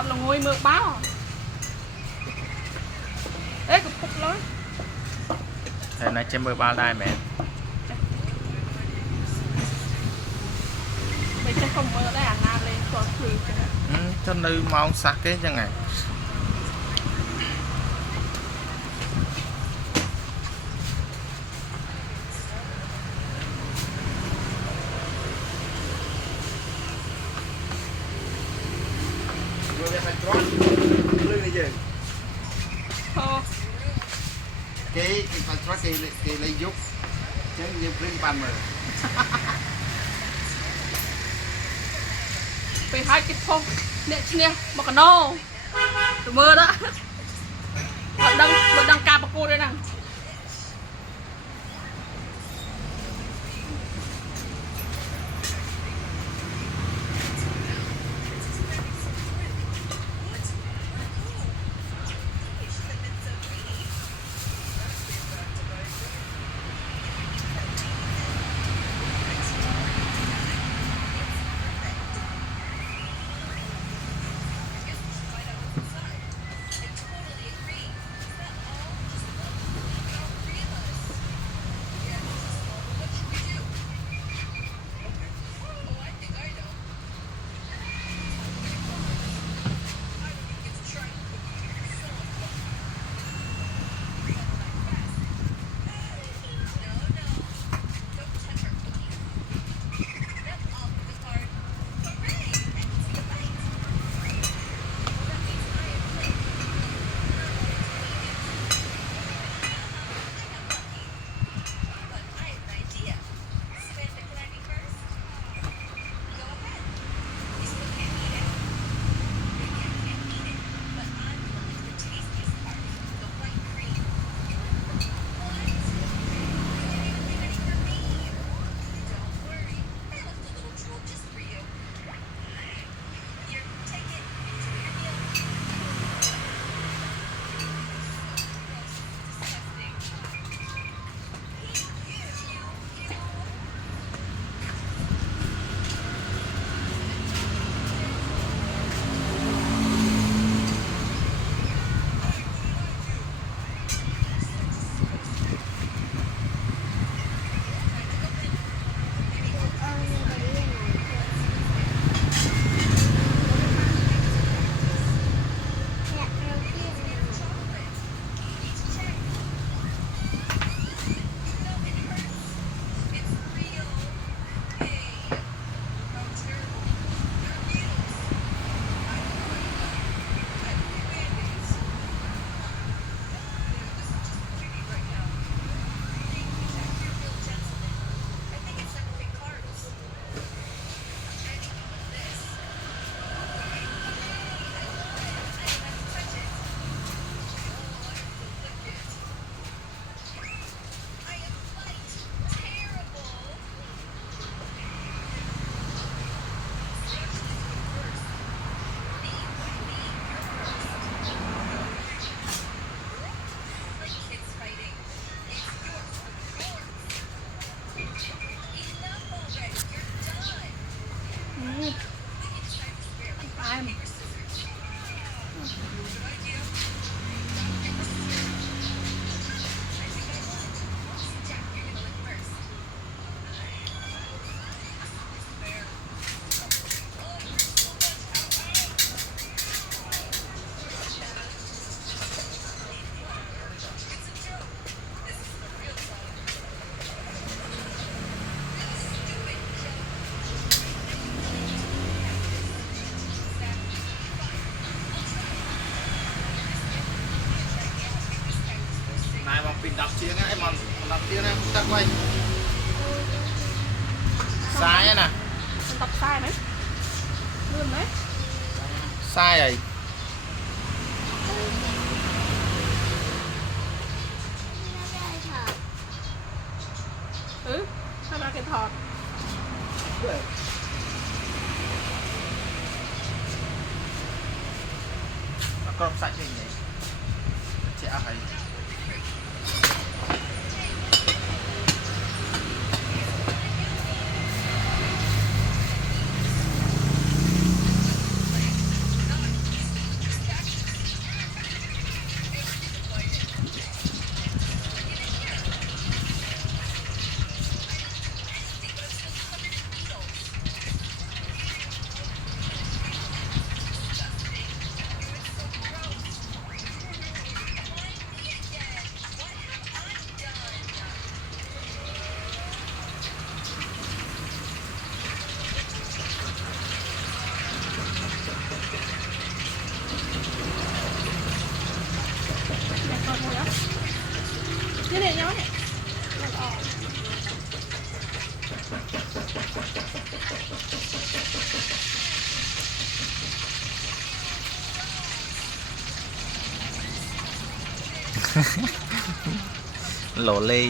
อดลงงวยมือบ้าเอ๊ะกูปุ๊บเลยแต่นายเจมเบอร์บ้าได้ไหมไม่ใช่คอมเมอร์ได้อ่านนานเลยตัวคือจังไงจนลืมมองสักเก๊ยังไงcái phải cho cái lấy giúp chứ như lên bàn mà ไปหากินพงเนี่ยชเนี่ยมากระโน่ตัวมือละดังการประกูด้วยนะปิดดับเชียงไอ้มันดับเชียงนะตักไว้ซ้ายน่ะมันตับซ้ายไหมลื่นไหมซ้ายไอ้ถ้ามาเก็บถอดแล้วก็ใส่ยังไงจะเอาไป Lồ lê